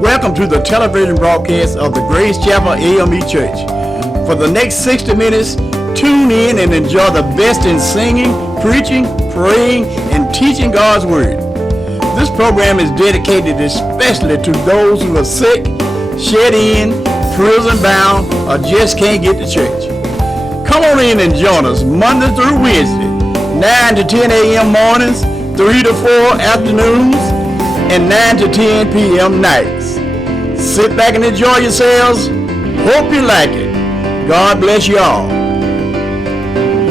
Welcome to the television broadcast of the Rev.Stembridge Church. For the next 60 minutes, tune in and enjoy the best in singing, preaching, praying, and teaching God's Word. This program is dedicated especially to those who are sick, shut in, prison bound, or just can't get to church. Come on in and join us Monday through Wednesday, 9 to 10 a.m. mornings, 3 to 4 afternoons, and 9 to 10 p.m. nights. Sit back and enjoy yourselves. Hope you like it. God bless you all.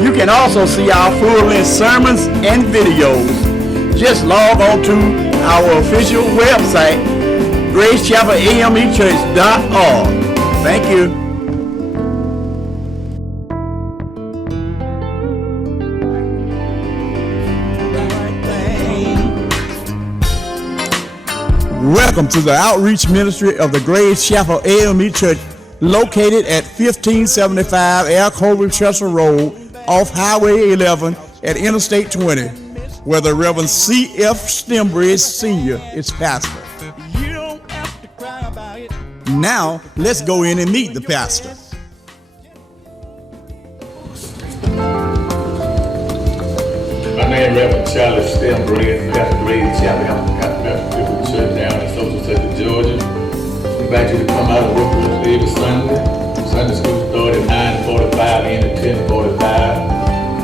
You can also see our full-length sermons and videos. Just log on to our official website, Rev.StembridgeSr.org. Thank you. Welcome to the outreach ministry of the Rev.Stembridge Church, located at 1575 Alcova Road, off Highway 11 at Interstate 20, where the Rev. G.C.AME Sr. is pastor. Now, let's go in and meet the pastor. My name is Rev.Stembridge, pastor Rev.Stembridge Church down in Social Sector, Georgia. We invite you to come out and work with us every Sunday. Sunday school started at 9:45 and at 10:45.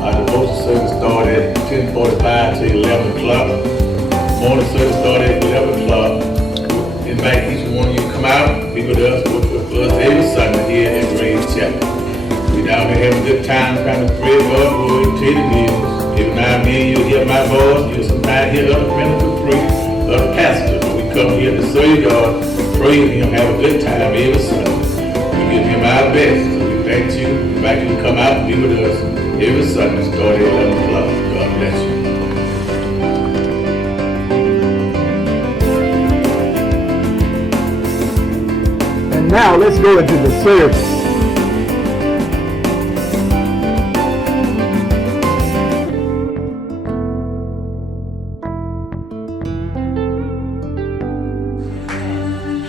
Our devotion service started at 10:45 to 11 o'clock. Morning service started at 11 o'clock. We invite each one of you to come out, be with us, work with us every Sunday here at Rev.Chapel. We down there having a good time trying to pray God's word and tell the news. Every now and then you'll hear my voice, you'll sometimes hear other ministers preach, other pastors. But we come here to serve God, praise Him, have a good time every Sunday. We give Him our best. So we thank you, invite you to come out and be with us every Sunday, starting at 11 o'clock. God bless you. And now let's go into the service.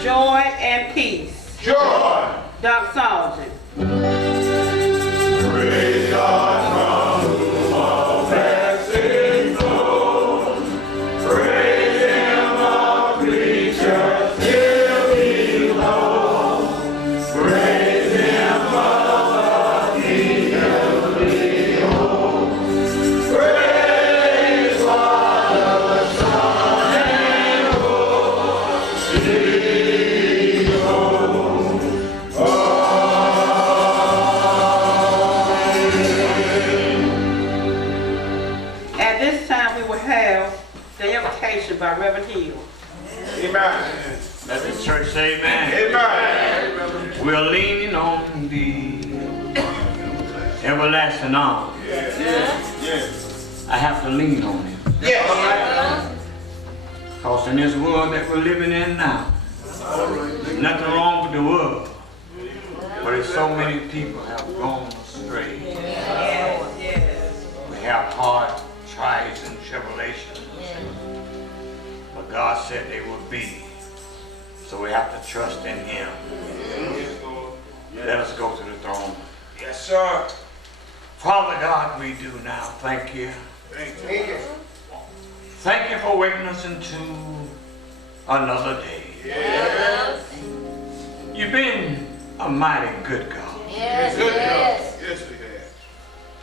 Joy and peace. Joy. Doc Sergeant. Praise God from whom all blessings flow. Praise Him, all creatures still below. Praise Him, above the heavenly hosts. Praise Father, Son, and Holy At this time, we will have the invocation by Reverend Hill. Amen. Let the church say amen. Amen. We're leaning on the everlasting arm. Yes. I have to lean on Him. Yes. Because in this world that we're living in now, there's nothing wrong with the world. But there's so many people have gone astray. We have hard trials and tribulations. But God said they would be. So we have to trust in Him. Let us go to the throne. Yes, sir. Father God, we do now thank you. Thank you. Thank you for waking us into another day. Yes. You've been a mighty good God. Yes, we have.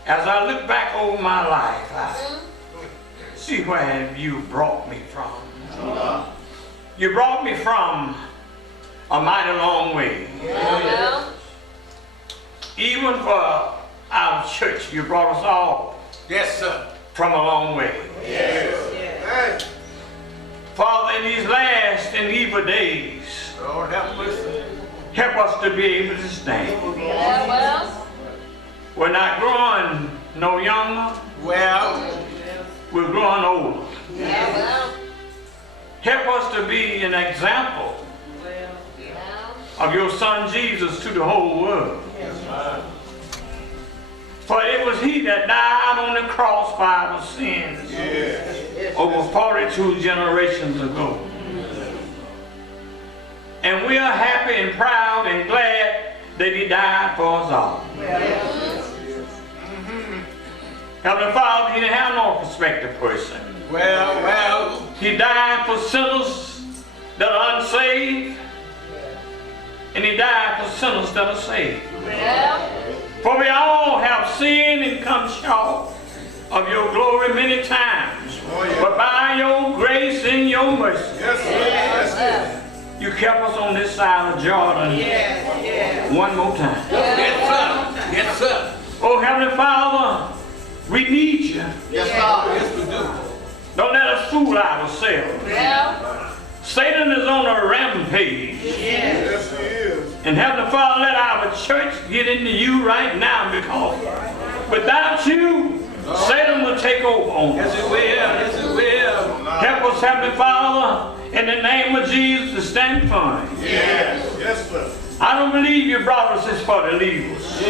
As I look back over my life, I see where you brought me from. You brought me from a mighty long way. Even for our church, you brought us all Yes, sir. from a long way. Yes. Father, in these last and evil days, Lord have mercy. help us to be able to stand. We're not growing no younger, Well, we're growing older. Help us to be an example of your Son Jesus to the whole world. For it was He that died on the cross for our sins over 42 generations ago. that he died for us all. Heavenly Father, he didn't have no respected person. He died for sinners that are unsaved, and he died for sinners that are saved. For we all have sinned and come short of your glory many times. But by your grace and your mercy, you kept us on this side of Jordan one more time. Yes, sir. Oh, Heavenly Father, we need you. Yes, sir. Yes, we do. Don't let us fool ourselves. Satan is on a rampage. Yes, he is. And Heavenly Father, let our church get into you right now, because without you, Satan will take over on us. Yes, it will. Yes, it will. Help us, Heavenly Father, in the name of Jesus, to stand firm. Yes, yes, sir. I don't believe you brought us this far to leave us.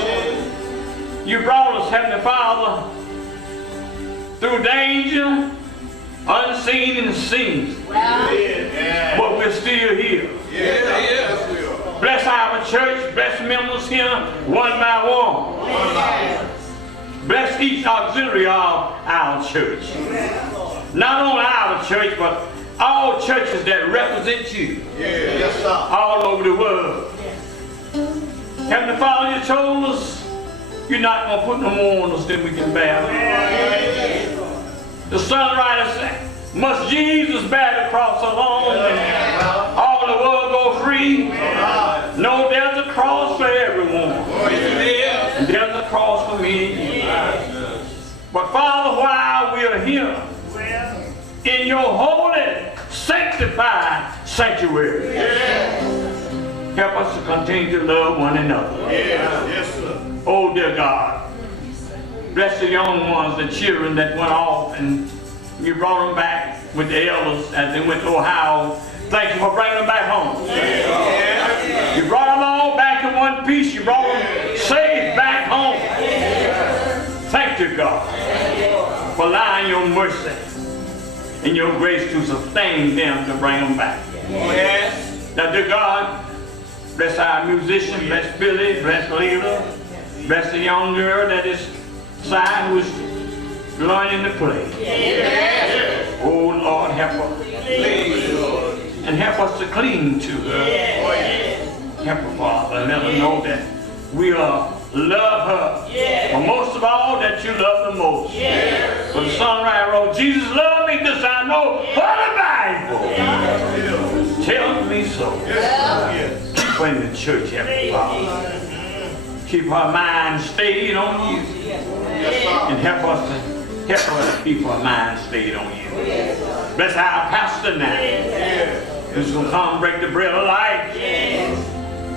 You brought us, Heavenly Father, through danger, unseen and seen. But we're still here. Yes, we are. Bless our church, bless members here one by one. Bless each auxiliary of our church. Not only our church, but all churches that represent you all over the world. Heavenly Father, you told us you're not going to put no more on us than we can bear. The songwriter said, must Jesus bear the cross alone and all the world go free? No, there's a cross for everyone. And there's a cross for me and you. But Father, while we are here in your holy, sanctified sanctuary, help us to continue to love one another. Oh, dear God, bless the young ones, the children that went off, and you brought them back with the elders as they went to Ohio. Thank you for bringing them back home. You brought them all back in one piece. You brought them safe back home. Thank you, God, for allowing your mercy and your grace to sustain them to bring them back. Now, dear God, bless our musician, bless Billy, bless Leila, bless the young girl that is side who is learning to play. Oh, Lord, help her. And help us to cling to her. Help her, Father, and let her know that we love her. But most of all, that you love the most. But the songwriter wrote, Jesus loved me, this I know, for the Bible tells me so. Keep her in the church, Heavenly Father. Keep her mind stayed on you. And help us to keep our mind stayed on you. Bless our pastor now. Who's going to come break the bread of life.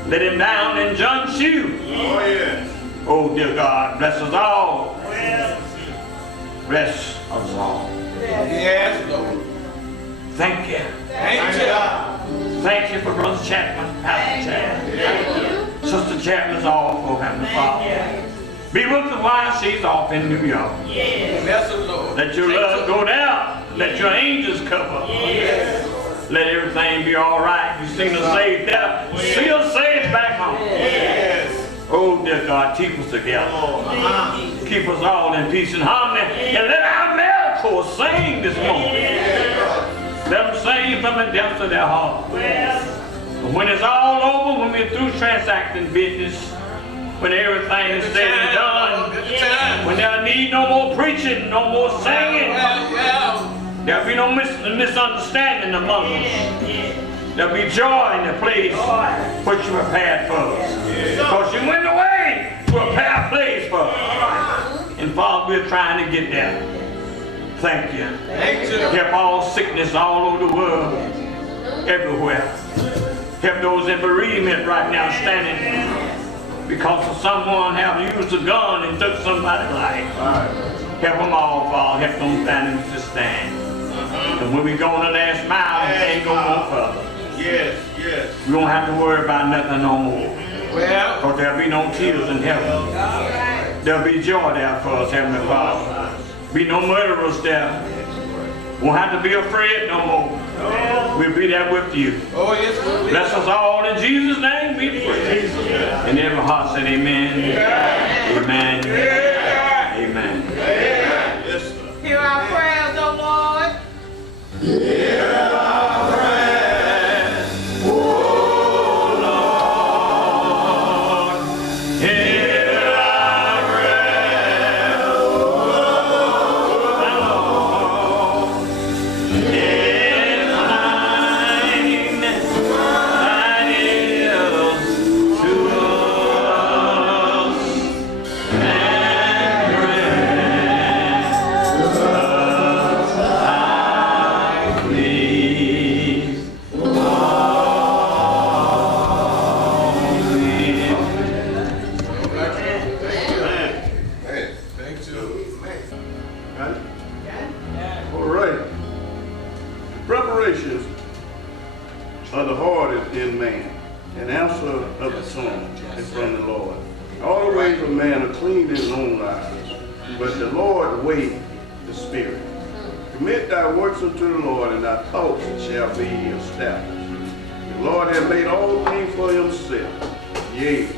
Let him down in John's shoe. Oh, dear God, bless us all. Bless us all. Yes, Lord. Thank you. Thank you for Brother Chapman, Pastor Chapman. Sister Chapman's all for Heavenly Father. Be with her while she's off in New York. Let your love go down. Let your angels cover. Let everything be all right. You seen her safe there. See her safe back home. Oh, dear God, keep us together. Keep us all in peace and harmony. And let our miracles sing this morning. Let them sing from the depths of their heart. But when it's all over, when we're through transacting business, when everything is said and done, when there'll need no more preaching, no more singing, there'll be no misunderstanding among us. There'll be joy in the place which you prepared for us. Because you went away to prepare a place for us. And Father, we're trying to get there. Thank you. Help all sickness all over the world, everywhere. Help those in bereavement right now standing because of someone have used a gun and took somebody's life. Help them all, Father. Help them standing to stand. And when we go on the last mile, we can't go no further. We won't have to worry about nothing no more. Because there'll be no tears in heaven. There'll be joy there for us, Heavenly Father. Be no murderers there. Won't have to be afraid no more. We'll be there with you. Oh, yes, we'll Bless us all in Jesus' name. We pray. And every heart said amen. Amen. Amen. Yes, sir. Hear our prayers, O Lord. Hear our prayers, oh Lord. Hear our prayers, oh Lord. Incline thine ears to us and grant us thy pleas. Thank you. All right. The preparations of the heart is in man, and answer of the tongue is from the Lord. All the ways of man are clean in his own eyes, but the Lord weigheth the spirit. Commit thy works unto the Lord, and thy thoughts shall be established. The Lord hath made all things for himself, yea,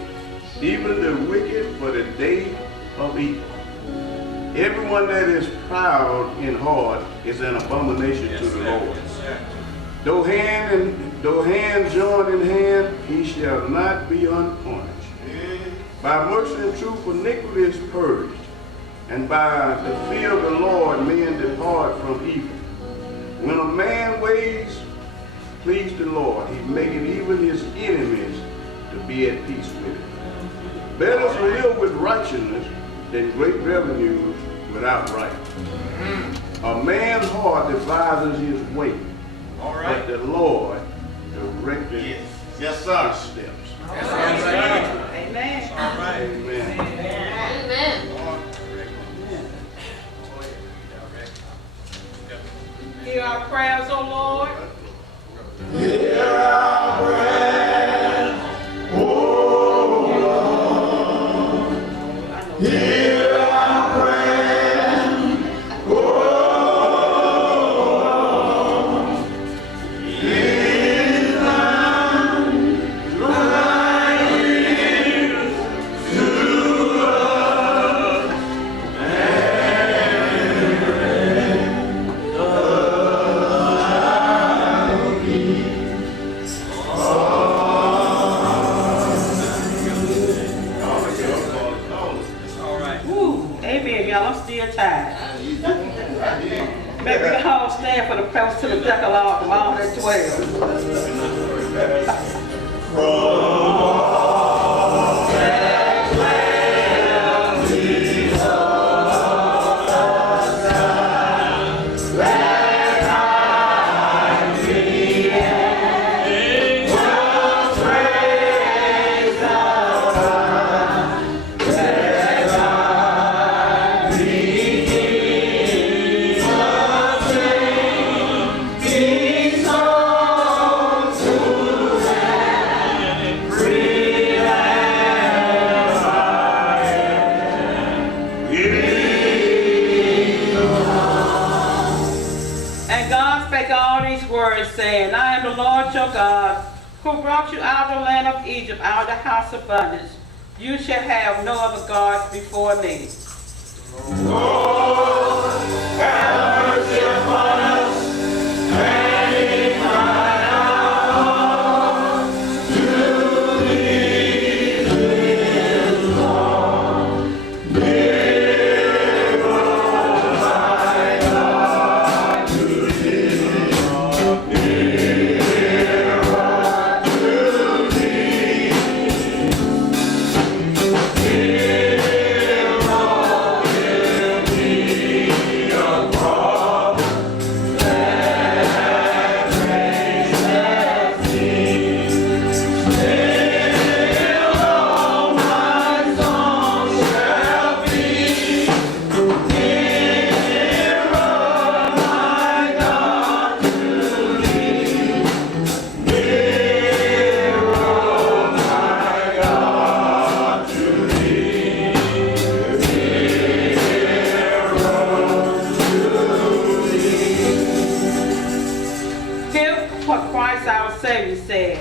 even the wicked for the day of evil. Everyone that is proud in heart is an abomination to the Lord. Though hand join in hand, he shall not be unpunished. By mercy and truth iniquity is purged, and by the fear of the Lord men depart from evil. When a man ways please the Lord, he maketh even his enemies to be at peace with him. Better to live with righteousness than great revenues without right. A man's heart devises his way, but the Lord directed his steps. Amen. Amen. Hear our prayers, O Lord. Hear our prayers, oh Lord. Hear our prayers, oh Lord. Incline thine ears to us Woo. Amen, y'all. I'm still tired. Maybe we all stand for the prayers to the Decalogue from all that 12. And God spake all these words, saying, I am the Lord your God, who brought you out of the land of Egypt, out of the house of bondage. You shall have no other gods before me. Your Savior said,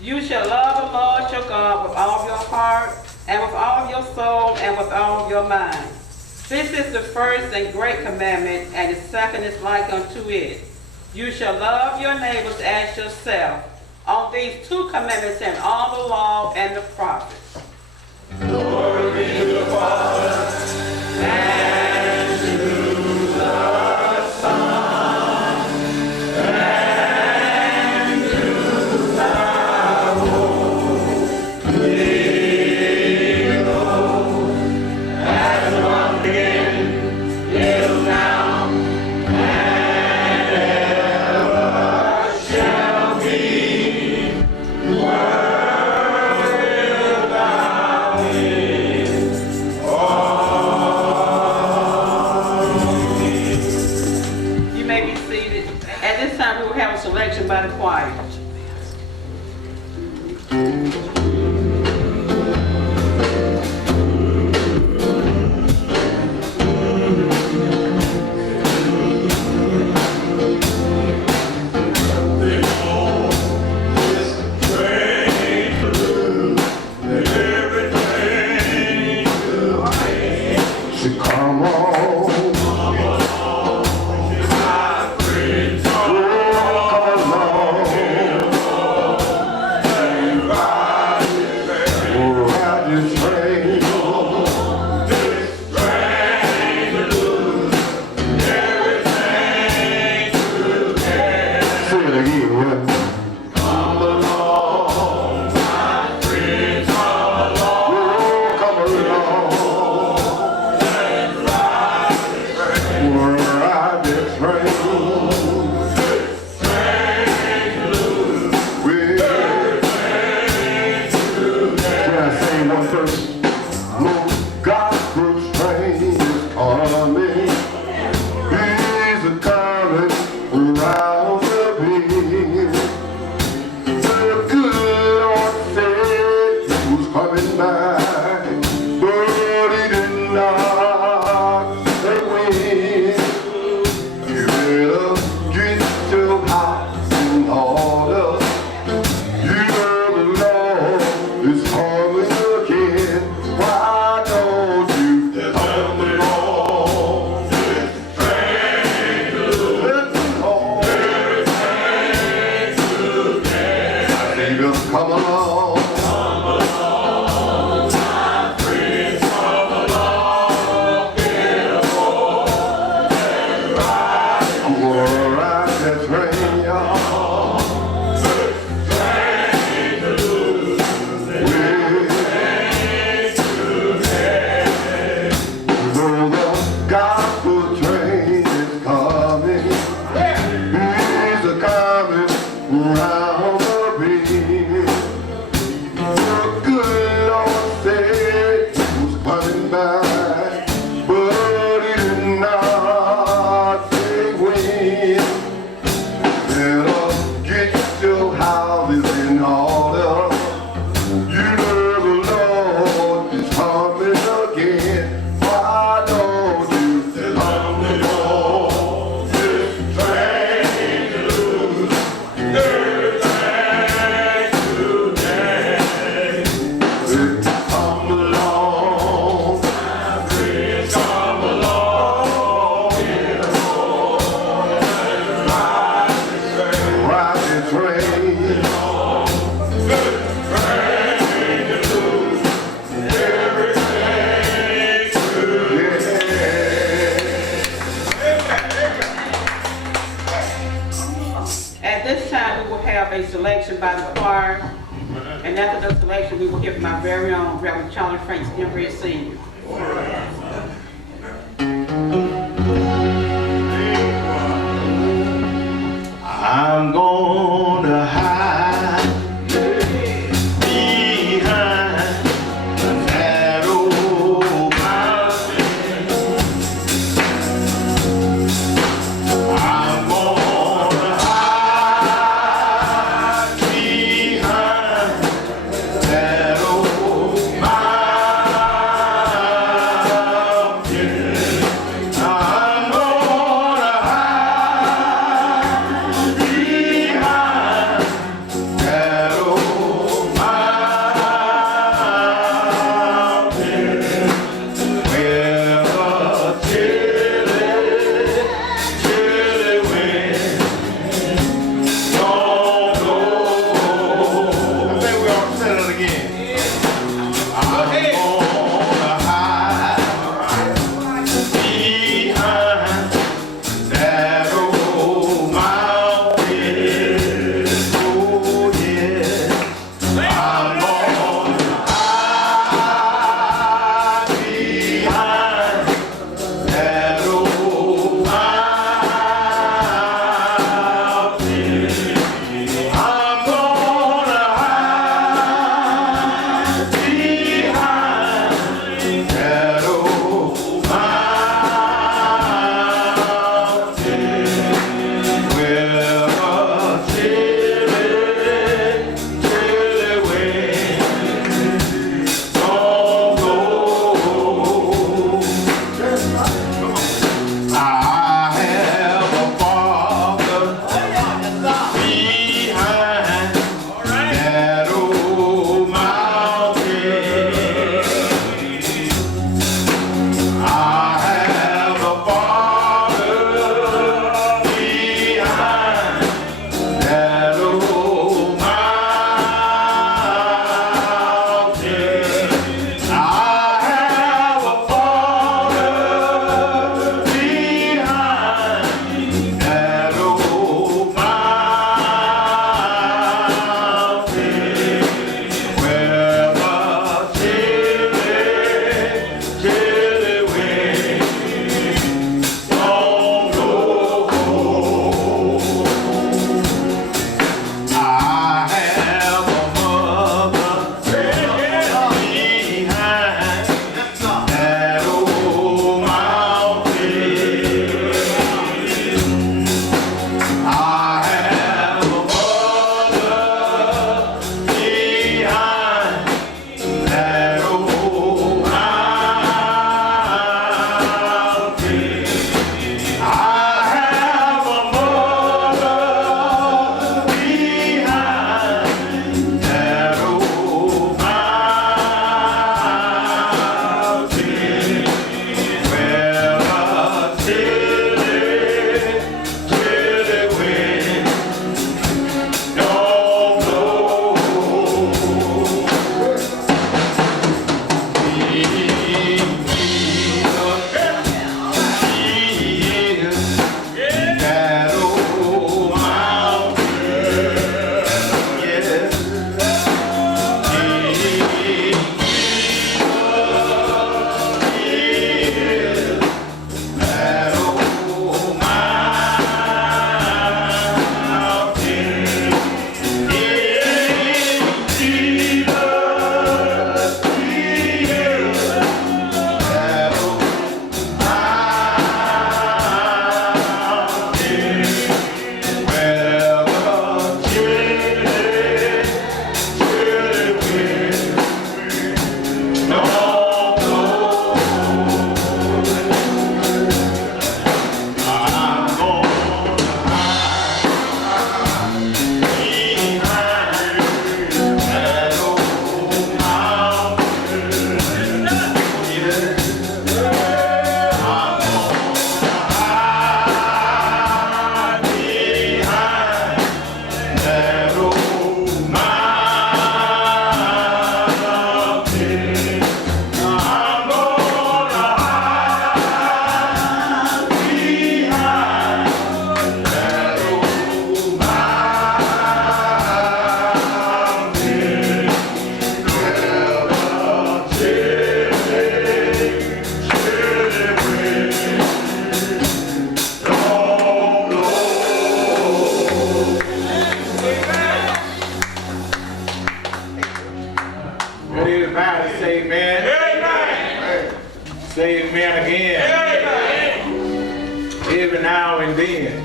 "You shall love the Lord your God with all your heart, and with all your soul, and with all your mind. This is the first and great commandment, and the second is like unto it. You shall love your neighbors as yourself. On these two commandments and all the law and the prophets." Glory be to the Father, and to the Son, and to the Holy Ghost, as one again, is now, and ever shall be, world without end. You may be seated. At this time, we will have a selection by the choir. Come on. A selection by the choir, and after the selection, we will hear from our very own Rev.Stembridge Sr. I'm gonna hide behind that old mountain. I'm gonna hide behind that old mountain. I'm gonna hide behind Say amen again. Every now and then.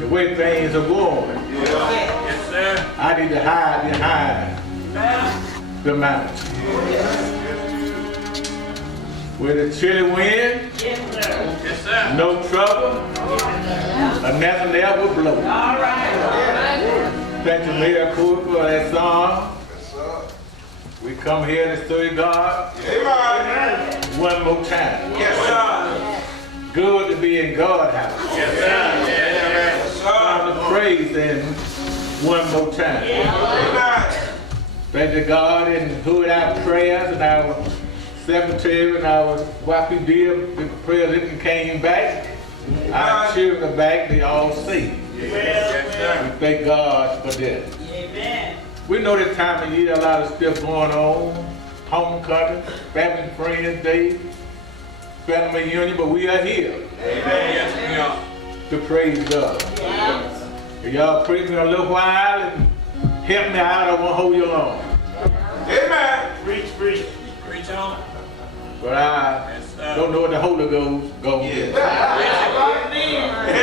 The way things are going. Yes, sir. I need to hide behind the mountain. With a chilly wind, Yes, sir. no trouble, or nothing else will blow. All right. Thank you, Mayor Cool, for that song. We come here to serve God one more time. Yes, sir. Good to be in God's house. Yes, sir. Yes, sir. Time to praise Him one more time. Amen. Thank you, God, and heard our prayers and our secretary and our YPD, the president came back. Our children are back, they all safe. Yes, sir. We thank God for that. Amen. We know this time of year, a lot of stuff going on. Homecoming, family and friends day, family reunion, but we are here Amen. Yes, we are. to praise God. Y'all pray me a little while and help me out. I won't hold you long. Amen. Preach, preach. Preach on. But I don't know what the Holy Ghost goes to.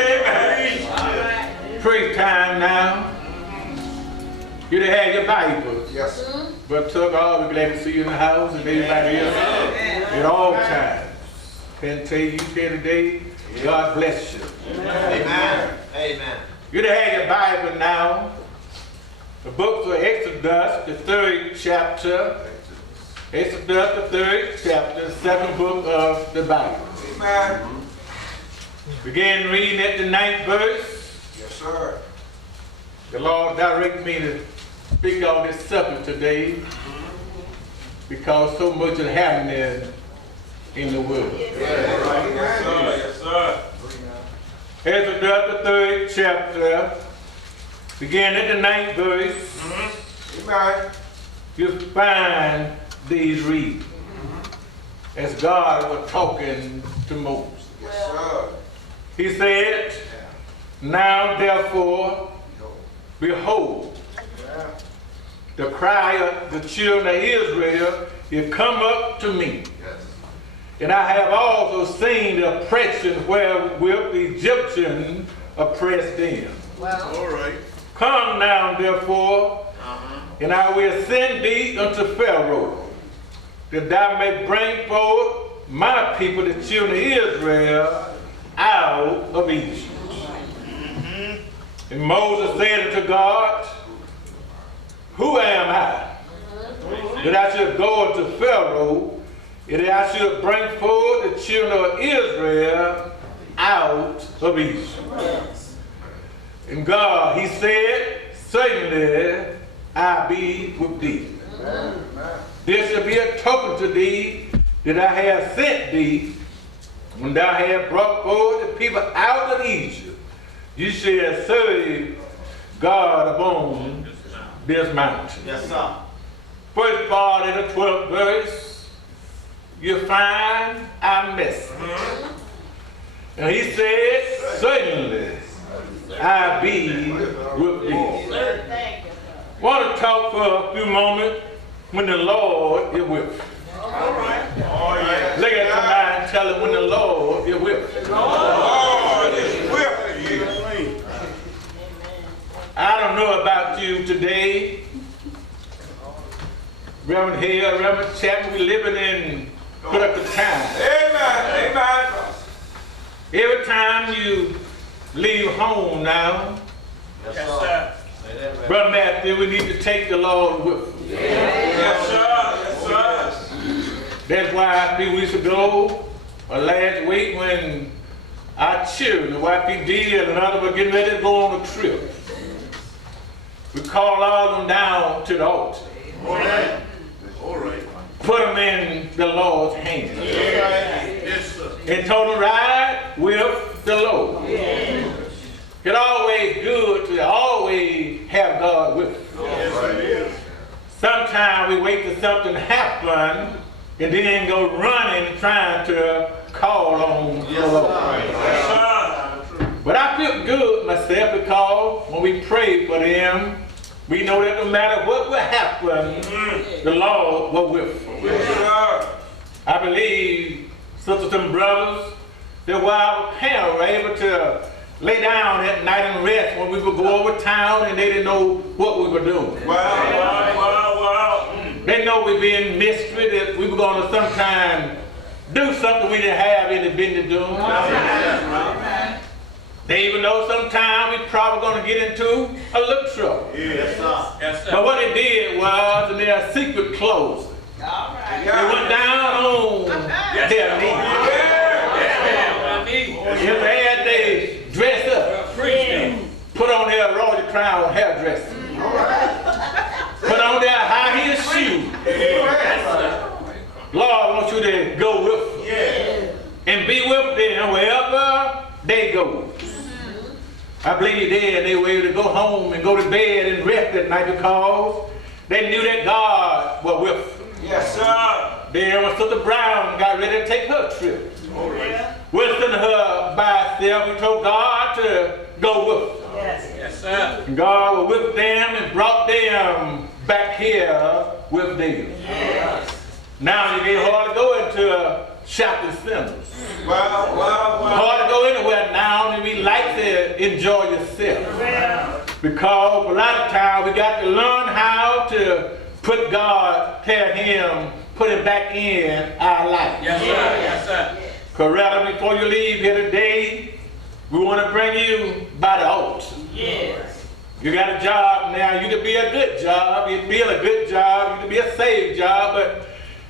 Amen. Praise time now. You done had your Bibles. Yes. But Tuck, we're glad to see you in the house and everybody else at all times. Can tell you here today, God bless you. Amen. Amen. You done had your Bible now. The book of Exodus, the 3rd chapter. Exodus, the 3rd chapter, the 2nd book of the Bible. Amen. Begin reading at the 9th verse. Yes, sir. The Lord directed me to speak on this subject today because so much is happening in the world. Yes, Yes, sir. Exodus, the 3rd chapter, begin at the 9th verse. Amen. You find these readings as God was talking to Moses. Yes, sir. He said, now therefore, behold, the cry of the children of Israel is come up to me. Yes. And I have also seen the oppression wherewith the Egyptians oppressed them. All right. Come now therefore, and I will send thee unto Pharaoh, that thou may bring forth my people, the children of Israel, out of Egypt. And Moses said unto God, who am I, that I should go unto Pharaoh, and that I should bring forth the children of Israel out of Egypt? And God, he said, certainly I be with thee. This shall be a token to thee that I have sent thee. When thou hast brought forth the people out of Egypt, you shall serve God upon this mountain. Yes, sir. First part in the 12th verse, you find our message. And he said, certainly I be with thee. Want to talk for a few moments when the Lord is with you. All right. Oh, yeah. Look at somebody and tell them when the Lord is with you. Lord is with you. I don't know about you today, Reverend Hill, Reverend Chapman, we living in critical times. Amen. Amen. Every time you leave home now, Yes, sir. Brother Matthew, we need to take the Lord with us. Yes, sir. Yes, sir. That's why a few weeks ago, or last week, when our children, the YPD and another were getting ready to go on a trip, we called all of them down to the altar. All right. All right. Put them in the Lord's hands. Yes, sir. And told them ride with the Lord. It's always good to always have God with us. Yes, it is. Sometimes we wait till something happens and then go running trying to call on the Lord. Yes, sir. But I feel good myself because when we pray for them, we know that no matter what will happen, the Lord will with us. Yes, sir. I believe, sisters and brothers, that while our parents were able to lay down at night and rest when we would go over town and they didn't know what we were doing. Wow. They know we be in mystery, that we were going to sometime do something we didn't have any business doing. They even know sometime we probably going to get into a little trouble. Yes, sir. Yes, sir. But what they did was, in their secret closing, they went down on their knees. And they dressed up, put on their Royal Crown hairdresser, put on their high heel shoes. Lord wants you to go with them and be with them wherever they go. I believe they were able to go home and go to bed and rest that night because they knew that God was with them. Yes, sir. Then when Sister Brown got ready to take her trip, Winston her by herself, we told God to go with them. Yes, sir. And God was with them and brought them back here with them. Now you get hard to go into shopping centers. Wow. Hard to go anywhere now and we like to enjoy yourself. Because a lot of times we got to learn how to put God, tell him, put it back in our life. Yes, sir. Yes, sir. Because rather before you leave here today, we want to bring you by the altar. Yes. You got a job now, you could be a good job, you could be a good job, you could be a saved job, but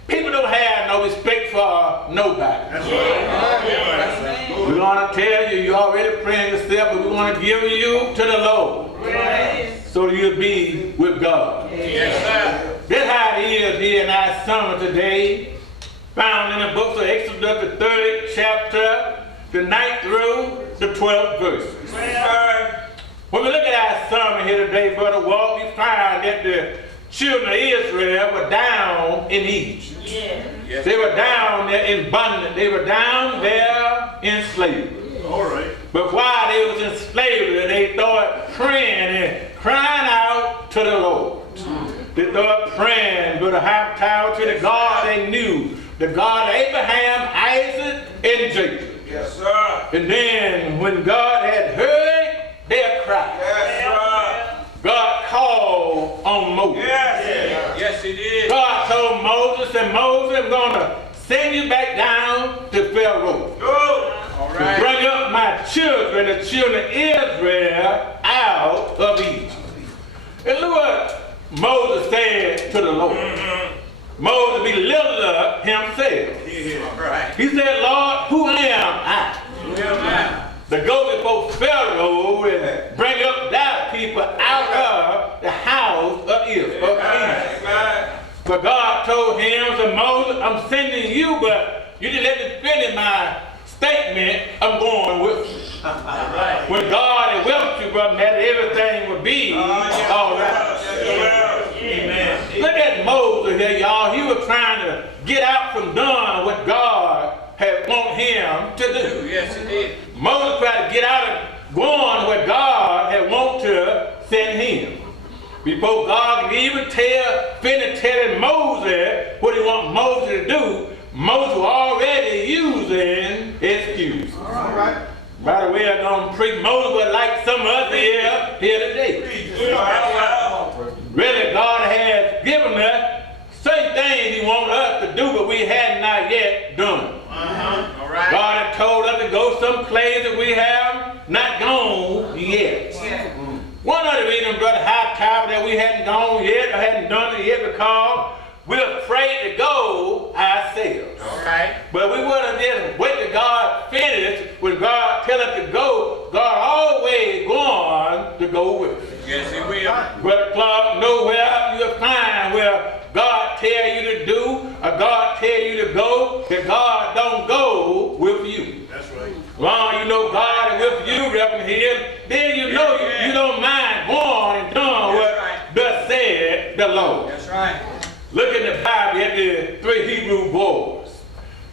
people don't have no respect for nobody. That's right. We're going to tell you, you already praying yourself, but we want to give you to the Lord. Yes. So you'll be with God. Yes, sir. That's how it is here in our sermon today, found in the books of Exodus, the 3rd chapter, the 9th through the 12th verses. When we look at our sermon here today, Brother Walt, we find that the children of Israel were down in Egypt. Yes. They were down there in bondage. They were down there in slavery. All right. But while they was in slavery, they started praying and crying out to the Lord. They started praying to the high tower, to the God they knew, the God of Abraham, Isaac, and Jacob. Yes, sir. And then when God had heard their cry, Yes, sir. God called on Moses. Yes, he did. God told Moses, and Moses, I'm going to send you back down to Pharaoh. Go. All To right. bring up my children, the children of Israel, out of Egypt. And look what Moses said to the Lord. Moses belittled himself. Yeah, right. He said, Lord, who am I? Yeah, To go before Pharaoh and bring up thy people out of the house of Israel. But God told him, so Moses, I'm sending you, but you didn't let me finish my statement. I'm going with you. When God is with you, brother, that everything will be all right. Amen. Look at Moses here, y'all. He was trying to get out from doing what God had want him to do. Yes, he did. Moses tried to get out of going where God had want to send him. Before God could even finish telling Moses what he want Moses to do, Moses was already using excuses. All right. By the way, I'm going to preach Moses was like some of us here today. Really, God has given us certain things he wants us to do, but we had not yet done. All right. God had told us to go some place that we have not gone yet. One of the reasons, Brother Hightower, that we hadn't gone yet or hadn't done it yet because we're afraid to go ourselves. All right. But we wouldn't just wait till God finish. When God tell us to go, God always going to go with us. Yes, he will. Brother Clark, nowhere you'll find where God tell you to do or God tell you to go, that God don't go with you. That's right. Long you know God is with you, Reverend Hill, then you know you don't mind going and doing what thus said the Lord. That's right. Look in the Bible at the 3 Hebrew boys.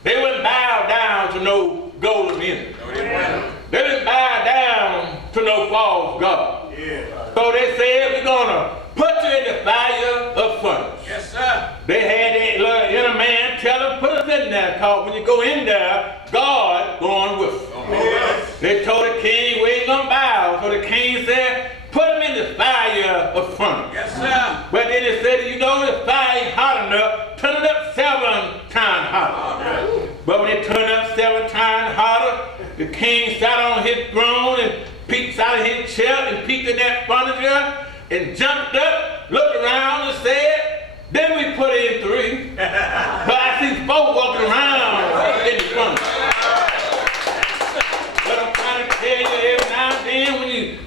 They wouldn't bow down to no golden image. They didn't bow down to no false god. So they said, we're going to put you in the fire of furnace. Yes, sir. They had that little inner man tell them, put us in in there, because when you go in there, God going with you. They told the king, we ain't gonna bow. So the king said, put him in the fire of furnace. Yes, sir. But then he said, you know, the fire ain't hot enough, turn it up 7 times hotter. But when it turned up 7 times hotter, the king sat on his throne and peeked out of his chair and peeked in that furniture and jumped up, looked around and said, then we put in 3. But I see 4 walking around in the furniture. But I'm trying to tell you, every now and then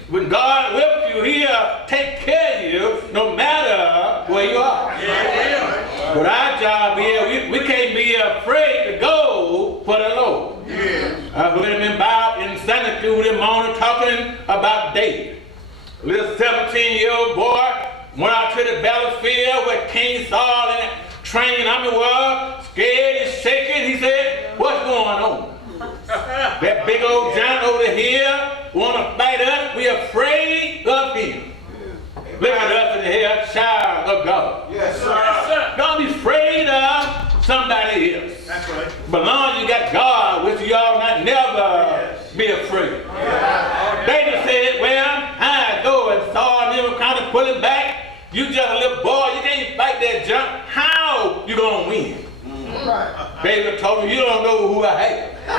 when God with you, he'll take care of you no matter where you are. Yeah. But our job is, we can't be afraid to go for the Lord. Yeah. I heard him about in Sunday school this morning talking about David. A little 17-year-old boy went out to the battlefield with King Saul and trained army was, scared and shaking. He said, what's going on? That big old giant over here want to fight us. We afraid of him. Look at us in here, child of God. Yes, sir. Don't be afraid of somebody else. That's right. But long as you got God with you, all not never be afraid. Yeah. David said, well, I go and Saul and them kind of pulling back. You just a little boy, you can't fight that junk. How you gonna win? David told him, you don't know who I have. I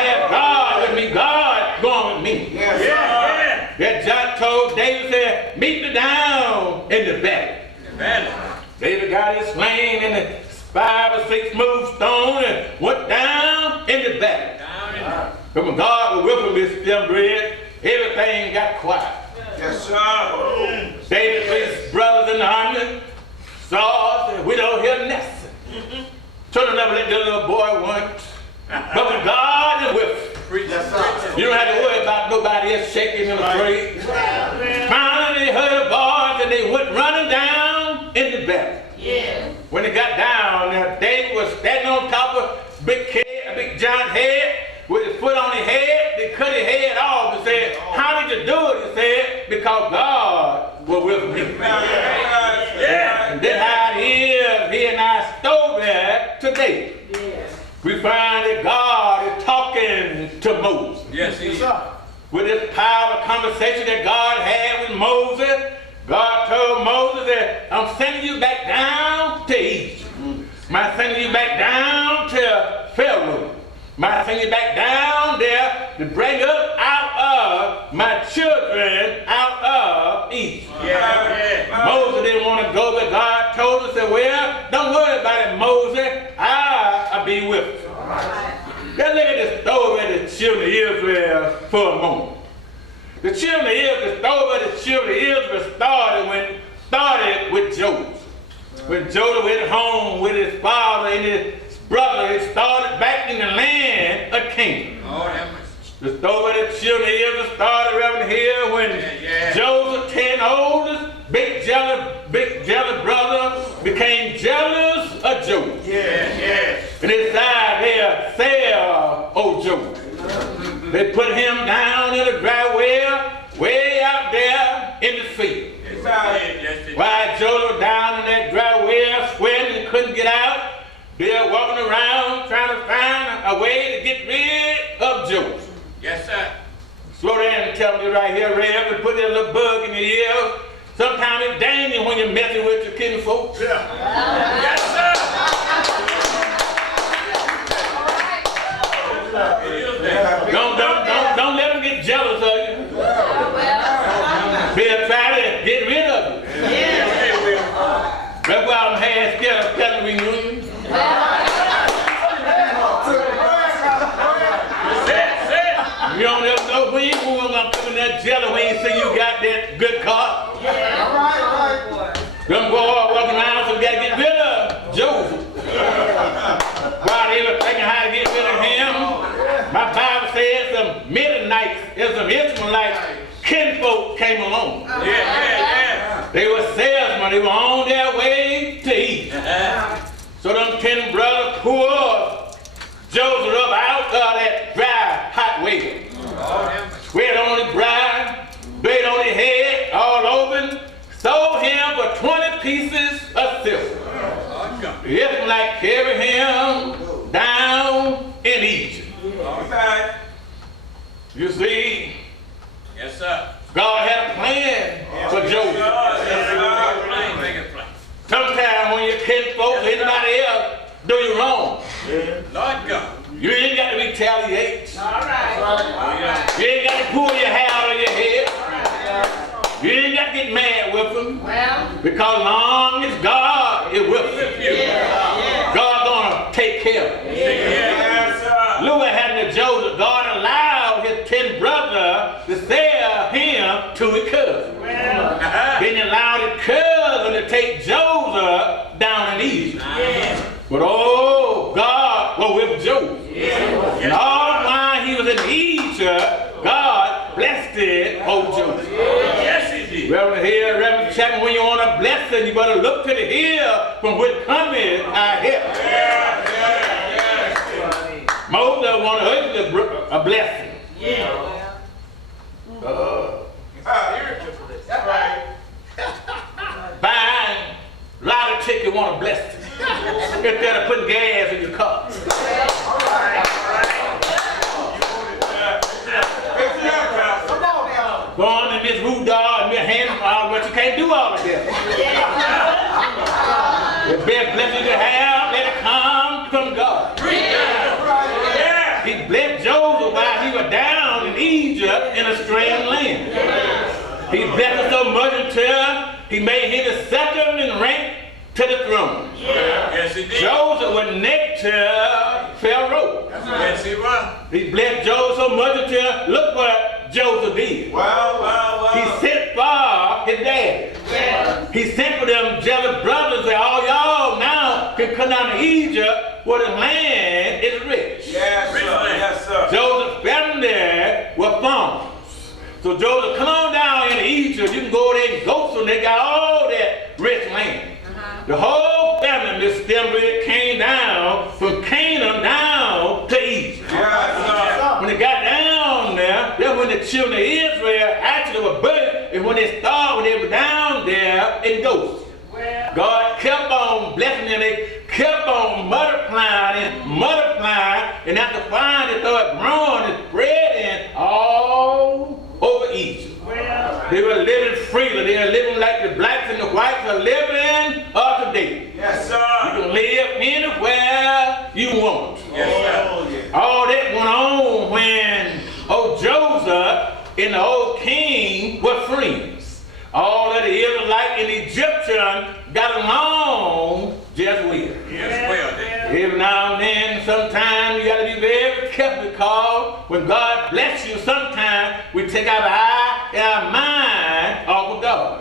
have God with me, God going with me. Yes, yeah. That giant told David, said, meet me down in the valley. David got his sling and the 5 or 6 smooth stone and went down in the valley. But when God was with him, Rev.Stembridge, everything got quiet. Yes, sir. David with his brothers in the army, Saul said, we don't hear nothing. So don't never let the little boy want. But when God is with you, you don't have to worry about nobody else shaking and afraid. Finally they heard a voice and they went running down in the valley. When they got down there, David was standing on top of a big giant head with his foot on his head. They cut his head off and said, how did you do it? He said, because God was with me. And that's how it is here in our story today. We find that God is talking to Moses. Yes, he is. With this powerful conversation that God had with Moses, God told Moses that I'm sending you back down to Egypt. I'm sending you back down to Pharaoh. I'm sending you back down there to bring up out of my children out of Egypt. Moses didn't want to go, but God told us that, well, don't worry about it, Moses. I'll be with you. Let's look at the story of the children of Israel for a moment. The children of Israel, the story of the children of Israel started with Joseph. When Joseph went home with his father and his brother, he started back in the land of Canaan. The story of the children of Israel started around here when Joseph, 10 oldest, big jealous brother, became jealous of Joseph. And they decided they'll sell old Joseph. They put him down in a dry well, way out there in the field. While Joseph down in that dry well, sweating and couldn't get out, they're walking around trying to find a way to get rid of Joseph. Yes, sir. Slow down and tell me right here, Rev, and put that little bug in your ears. Sometimes it's dangerous when you're messing with your kin folks. Yes, sir. Don't let them get jealous of you. They'll try to get rid of you. That's why I'm half scared of family reunions. You don't ever know when you move on up in that jelly when you see you got that good car. Them boys walking around, so we got to get rid of Joseph. While they were thinking how to get rid of him, my Bible says some Midianites and some Ishmaelites kinfolk came along. They were salesmen. They were on their way to Egypt. So them 10 brothers pulled Joseph up out of that dry, hot well. Sweat on his brow, blood on his head, all open. Sold him for 20 pieces of silver. The Ishmaelites carried him right. You see, Yes, sir. God had a plan for Joseph. Yes, sir. Plain, make it plain. Sometimes when you kin folks or anybody else do you wrong, Lord God. you ain't got to retaliate. All right. You ain't got to pull your hair out of your head. You ain't got to get mad with them. Well, Because long as God is with you, God gonna take care of you. Yes, sir. Look what happened to Joseph. God allowed his 10 brothers to sell him to his cousin. Then he allowed his cousin to take Joseph down in Egypt. But oh, God was with Joseph. And all while he was in Egypt, God blessed it, oh Joseph. Yes, he did. Reverend here, Reverend Chapman, when you want a blessing, you better look to the hill from which cometh our help. Most of them want a blessing. Buying lottery ticket want a blessing instead of putting gas in your car. Going to Miss Rudolph and Miss Handful, but you can't do all of that. The best blessing you have, let it come from God. He blessed Joseph while he was down in Egypt in a strange land. He blessed him so much until he made him the second in rank to the throne. Yes, he did. Joseph was next to Pharaoh. Yes, he was. He blessed Joseph so much until, look what Joseph did. Wow. He sent for his dad. He sent for them jealous brothers and said, all y'all now can come down to Egypt where the land is rich. Yes, sir. Yes, sir. Joseph's family were farmers. So Joseph, come on down into Egypt. You can go there and go, so they got all that rich land. The whole family, Rev.Stembridge, came down from Canaan down to Egypt. Yes, sir. When they got down there, that's when the children of Israel actually were birthed, and when they were down there in Goshen. God kept on blessing them, they kept on multiplying, and after fire they started growing and spreading all over Egypt. They were living freely. They were living like the blacks and the whites are living today. Yes, sir. You can live anywhere you want. Yes, sir. All that went on when old Joseph and the old king were friends. All of the Israelites and Egyptian got along just well. Yes, well, then. Every now and then, sometimes you got to be very careful because when God bless you, sometimes we take our eye and our mind off of God.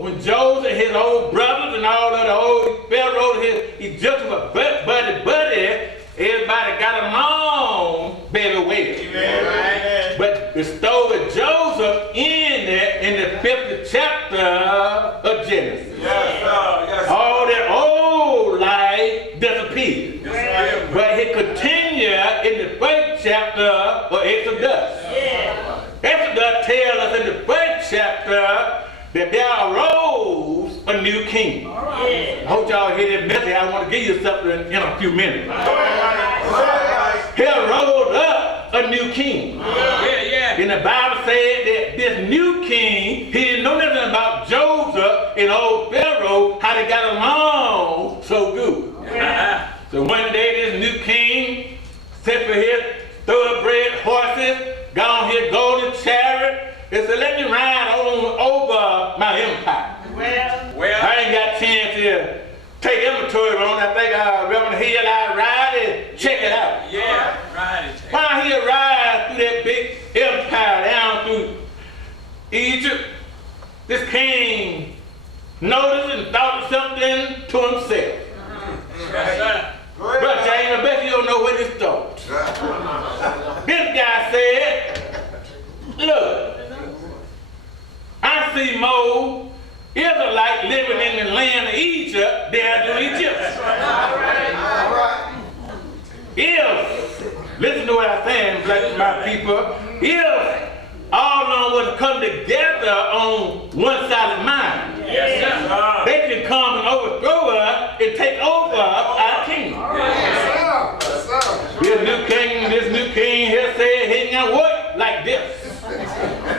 When Joseph and his old brothers and all of the old Pharaoh, his Egyptians were buddy, everybody got along very well. Amen. But the story of Joseph ended in the 50th chapter of Genesis. Yes, sir. Yes, sir. All that old life disappeared. Yes, But he continued in the first chapter of Exodus. Exodus tells us in the first chapter that there arose a new king. I hope y'all hear that message. I want to give you something in a few minutes. He arose up a new king. And the Bible said that this new king, he didn't know nothing about Joseph and old Pharaoh, how they got along so good. So one day this new king sent for his thoroughbred horses, got on his golden chariot, and said, let me ride on over my empire. Well, I ain't got a chance to take inventory on. I think Reverend Hill, I ride and check it out. yeah, right. While he ride through that big empire down through Egypt, this king noticed and thought of something to himself. Yes, sir. Brother James, I bet you don't know what he thought. This guy said, look, I see more Israelites living in the land of Egypt than I do Egyptians. If, listen to what I'm saying, black my people, if all of them would come together on one side of mine, Yes, sir. they can come and overthrow us and take over our kingdom. Yes, sir. This new king here said he ain't gonna work like this.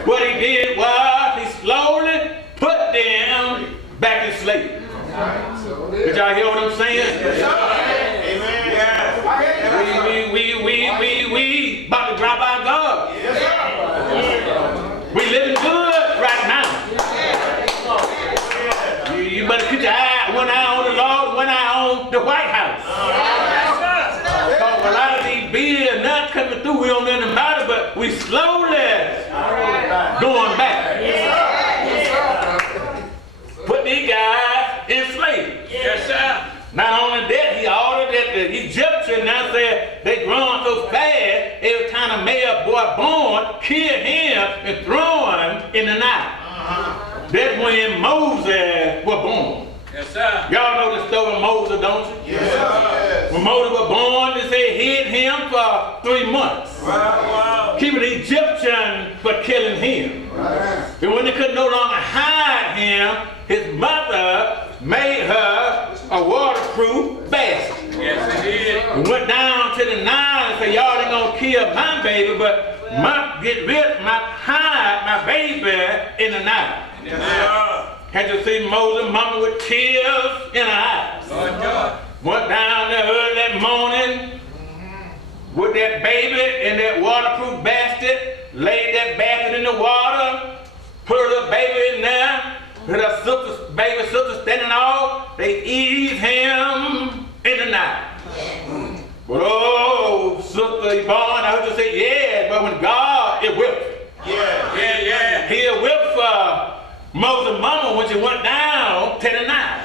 What he did was he slowly put them back in slavery. Did y'all hear what I'm saying? We about to drop our guard. We living good right now. You better keep your one eye on the Lord, one eye on the White House. Because a lot of these bills not coming through, we don't know nothing about it, but we slowly going back. Put these guys in slavery. Yes, sir. Not only that, he ordered that the Egyptians now said they growing so fast, every time a male boy born, kill him and throw him in the Nile. That's when Moses was born. Yes, sir. Y'all know the story of Moses, don't you? Yes. When Moses was born, they say hid him for 3 months. Wow. Keeping the Egyptians for killing him. And when they could no longer hide him, his mother made her a waterproof basket. Yes, it did. And went down to the Nile and said, y'all ain't gonna kill my baby, but hide my baby in the Nile. Yes, sir. Had you seen Moses' mama with tears in her eyes? Lord God. Went down there early that morning with that baby in that waterproof basket, laid that basket in the water, put her little baby in there, with her baby sister standing off, they eased him in the night. But oh, Sister Yvonne, I heard you say, yeah, but when God, it whipped. Yeah. He whipped for Moses' mama when she went down to the Nile.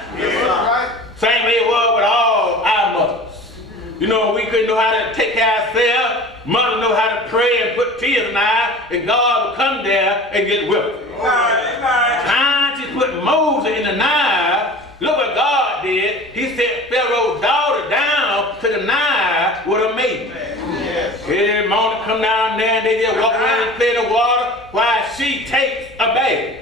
Same way it was with all our mothers. You know, we couldn't know how to take care of ourselves. Mother know how to pray and put tears in our eyes, and God would come there and get whipped. Time she put Moses in the Nile, look what God did. He sent Pharaoh's daughter down to the Nile with a maiden. Every morning come down there and they just walk around and play the water while she takes a bath.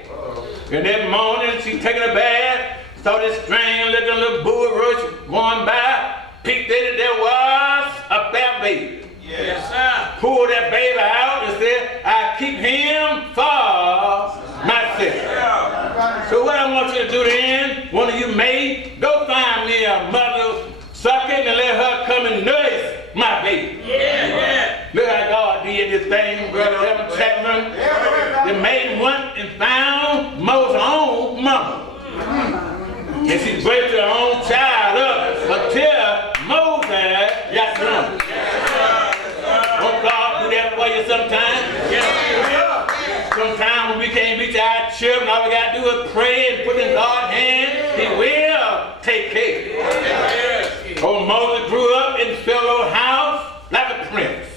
And that morning she taking a bath, saw this strange looking little bulrush going by, peeked in it, there was a fair baby. Yes, sir. Pulled that baby out and said, I keep him for myself. So what I want you to do then, one of you maids, go find me a mother sucking and let her come and nurse my baby. Yeah. Look how God did this thing, Brother Rev. Chapman. The maid went and found Moses' own mama. And she birthed her own child up until Moses got drunk. Won't God do that for you sometime? Sometimes when we can't reach our children, all we got to do is pray and put in God's hand. He will take care. Oh, Moses grew up in Pharaoh's house like a prince.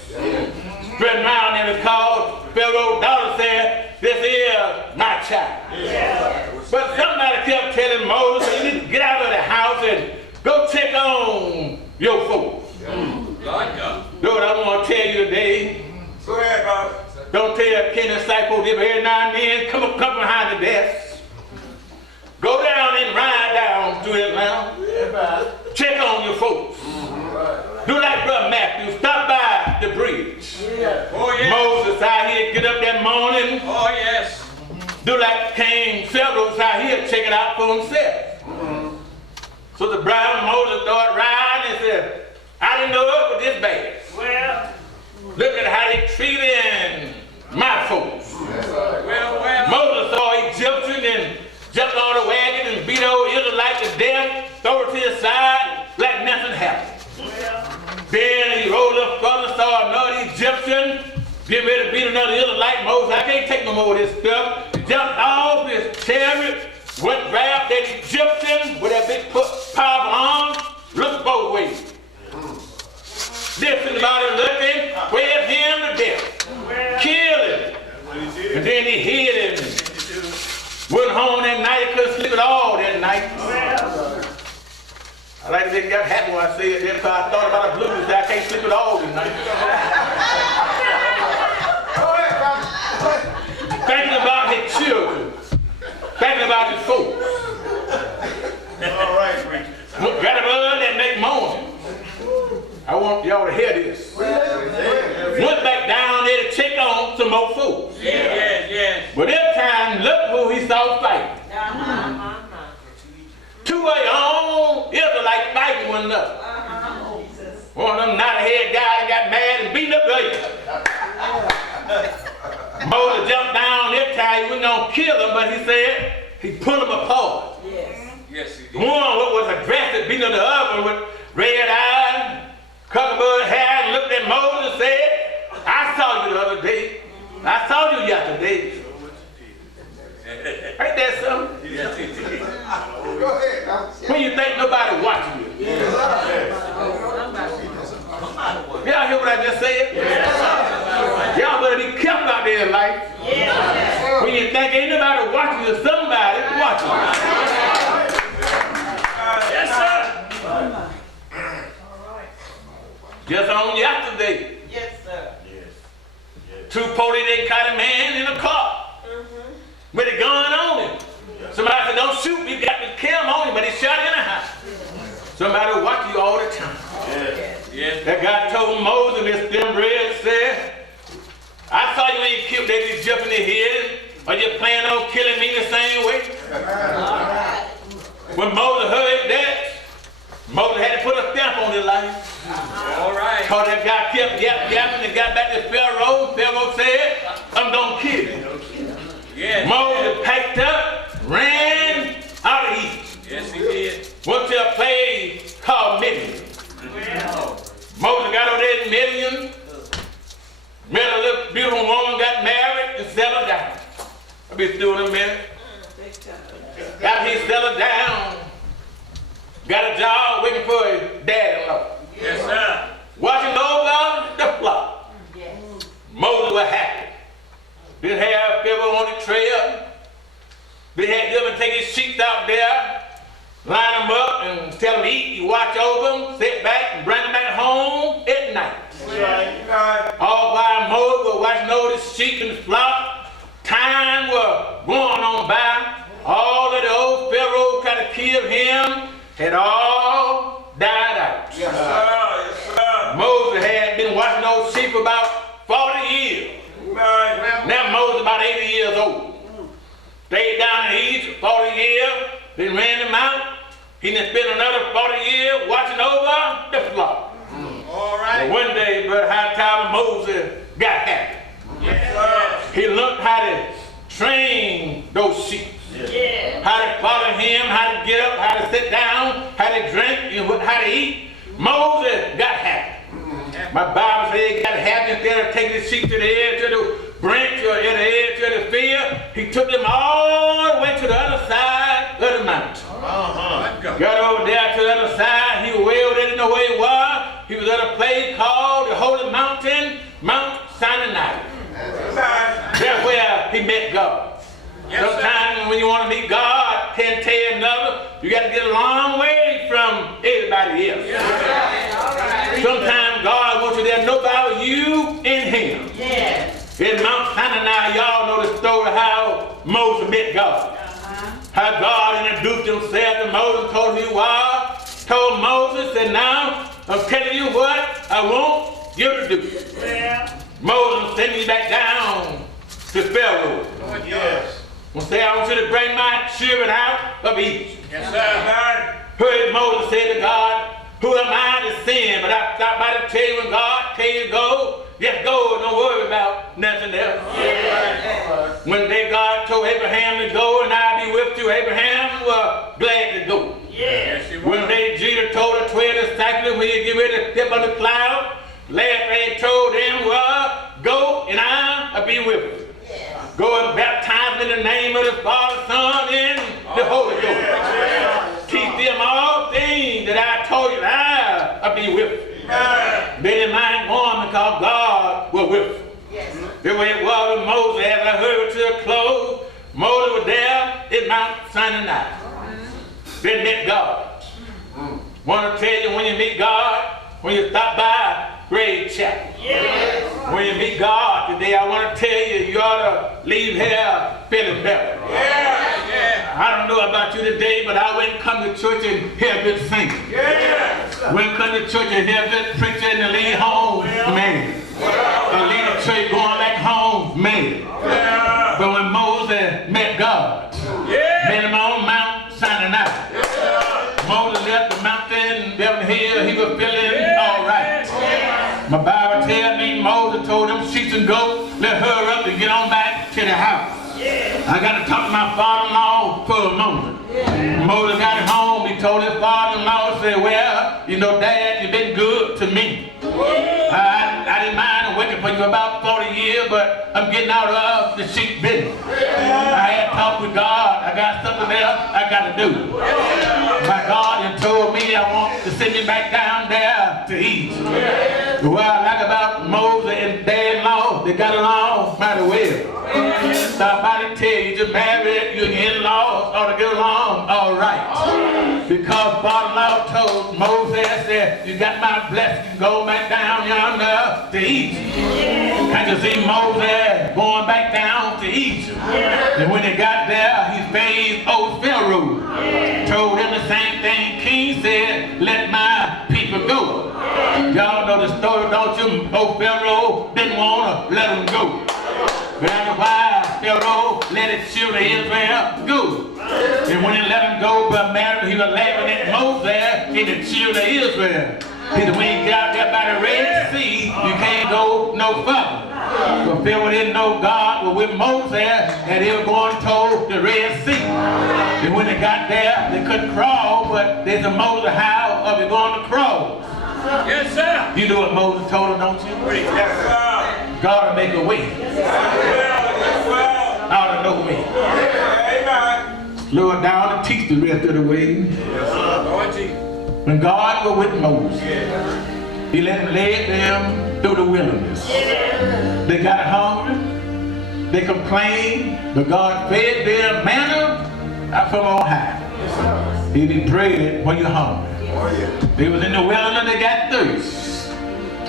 Spread around and was called Pharaoh's daughter said, this is my child. But somebody kept telling Moses, you need to get out of the house and go check on your folks. Know what I want to tell you today? Go ahead, Bob. Don't tell Kenny Cypher every now and then, come behind the desk. Go down and ride down through Atlanta. Check on your folks. Do like Brother Matthew, stop by the bridge. Oh, yes. Moses out here, get up that morning. Oh, yes. Do like King Pharaoh's out here, check it out for himself. So the bride Moses started riding and said, I didn't know it was this bad. Well. Look at how they treating my folks. Well. Moses saw Egyptian and jumped on the wagon and beat old Israelite to death, throw it to his side like nothing happened. Then he rolled up further, saw another Egyptian, get ready to beat another Israelite. Moses, I can't take no more of this stuff. He jumped off his chariot, went grabbed that Egyptian with that big powerful arm, looked both ways. Listen about it looking, whipped him to death, killed him. And then he hid him. Went home that night, he couldn't sleep at all that night. I like to think got happy when I say it there, because I thought about the blues, that I can't sleep at all that night. Thinking about his children, thinking about his folks. All right, preacher. Got up early that next morning. I want y'all to hear this. outside and look who he saw fighting. Two of your own Israelites fighting one another. One of them knot-head guys got mad and beat up the other. Moses jumped down this time. He wasn't going to kill him, but he said he pulled him apart. Yes, he did. One was aggressive, beating the other with red eyes, cockabird hair, and looked at Moses and said, I saw you the other day. I saw you yesterday. Ain't that something? Yes, he did. When you think nobody watching you. Y'all hear what I just said? Y'all better be careful out there in life. When you think ain't nobody watching you, somebody watching you. Yes, sir. Just on yesterday, Yes, sir. two police, they caught a man in a car with a gun on him. Somebody said, don't shoot, you got the cam on him, but he shot anyhow. Somebody will watch you all the time. Yes. That guy told Moses, Rev.Stembridge said, I saw you ain't killed, they be jumping their head. Are you planning on killing me the same way? When Moses heard that, Moses had to put a stamp on his life. All right. Because that guy kept yapping and got back to Pharaoh. Pharaoh said, I'm going to kill you. Yes. Moses packed up, ran out of Egypt. Yes, he did. Went to a place called Midian. Moses got over there in Midian, met a little beautiful woman, got married, and settled down. I'll be through in a minute. After he settled down, got a job waiting for his dad-in-law. Yes, sir. Watching over the flock. Moses was happy. Didn't have Pharaoh on the trail. They had them take his sheep out there, line them up and tell them to eat. You watch over them, sit back and bring them back home at night. Right. All while Moses was watching over the sheep and the flock, time was going on by. All of the old Pharaoh trying to kill him had all died out. Yes, sir. Yes, sir. Moses had been watching those sheep about 40 years. Right. Now Moses about 80 years old. Stayed down in Egypt 40 years, then ran them out. He then spent another 40 years watching over the flock. All right. And one day, Brother Hightower Moses got happy. Yes, sir. He learned how to train those sheep. How to follow him, how to get up, how to sit down, how to drink, and how to eat. Moses got happy. My Bible says he got happy instead of taking the sheep to the edge of the branch or at the edge of the field. He took them all the way to the other side of the mountain. Got over there to the other side. He well didn't know where he was. He was at a place called the Holy Mountain, Mount Sinai. That's where he met God. Sometimes when you want to meet God, can't tell another, you got to get a long way from everybody else. Sometimes God wants you there to know about you and him. In Mount Sinai, y'all know the story how Moses met God. How God introduced himself to Moses, told him who he was, told Moses, and now I'm telling you what I want you to do. Moses sent me back down to Pharaoh. Well, say, I want you to bring my children out of Egypt. Yes, sir. Heard Moses say to God, who am I to sin? But I stopped by to tell you when God tell you to go, just go, don't worry about nothing else. When God told Abraham to go and I'll be with you, Abraham was glad to go. When Jesus told the 12 disciples when you get ready to step on the cloud, last thing he told them was, go and I'll be with you. Go and baptize in the name of the Father, Son, and the Holy Ghost. Teach them all things that I told you I'll be with you. Then it might go on because God will with you. The way it was with Moses, as I heard it to the close, Moses was there at Mount Sinai. Then met God. Want to tell you when you meet God, when you stop by Grave Chapel. When you meet God today, I want to tell you, you ought to leave here feeling better. I don't know about you today, but I wouldn't come to church and hear good singing. Wouldn't come to church and hear good preaching and leave home, man. And leave the church going back home, man. But when Moses met can go. Let's hurry up and get on back to the house. I got to talk to my father-in-law for a moment. Moses got home. He told his father-in-law, said, well, you know, Dad, you've been good to me. I didn't mind working for you about 40 years, but I'm getting out of the sheep business. I had talked with God. I got something else I got to do. My God had told me I want to send me back down there to Egypt. What I like about Moses and Dad-in-law, they got along mighty well. Somebody tell you to marry your in-laws ought to get along all right. Because father-in-law told Moses that you got my blessing, go back down yonder to Egypt. I can see Moses going back down to Egypt. And when he got there, he faced old Pharaoh. Told him the same thing. King said, let my people go. Y'all know the story, don't you? Old Pharaoh didn't want to let them go. That's why Pharaoh let his children of Israel go. And when he let them go, but married, he was laughing at Moses and the children of Israel. He said, when you get out there by the Red Sea, you can't go no further. But Pharaoh didn't know God was with Moses and he was going toward the Red Sea. And when they got there, they couldn't crawl, but they said, Moses, how are we going to crawl? Yes, sir. You know what Moses told him, don't you? Yes, sir. God will make a way out of no way. Amen. Lord, down to teach the rest of the way. Yes, sir. Lord Jesus. When God was with Moses, he let him lead them through the wilderness. They got hungry, they complained, but God fed them manna from on high. He did bread when you're hungry. They was in the wilderness, they got thirst.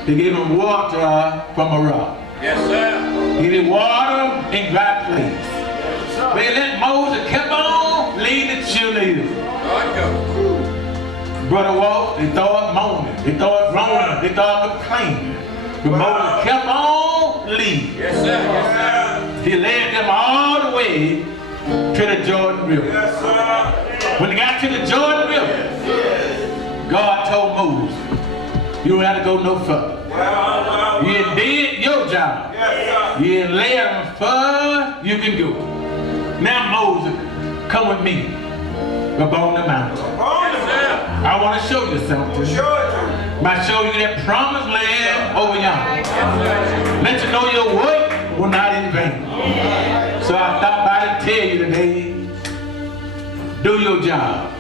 He gave them water from a rock. Yes, sir. He did water in dry place. They let Moses kept on leading the children of Israel. Lord go. Brother Walt, they started moaning, they started groaning, they started complaining. But Moses kept on leading. Yes, sir. Yes, sir. He led them all the way to the Jordan River. Yes, sir. When they got to the Jordan River, God told Moses, you don't have to go no further. You did your job. Yes, sir. You led them far you can go. Now Moses, come with me up on the mountain. Yes, sir. I want to show you something. Show it to me. I show you that promised land over yonder. Yes, Let you know your work will not in vain. So I stopped by to tell you today, do your job.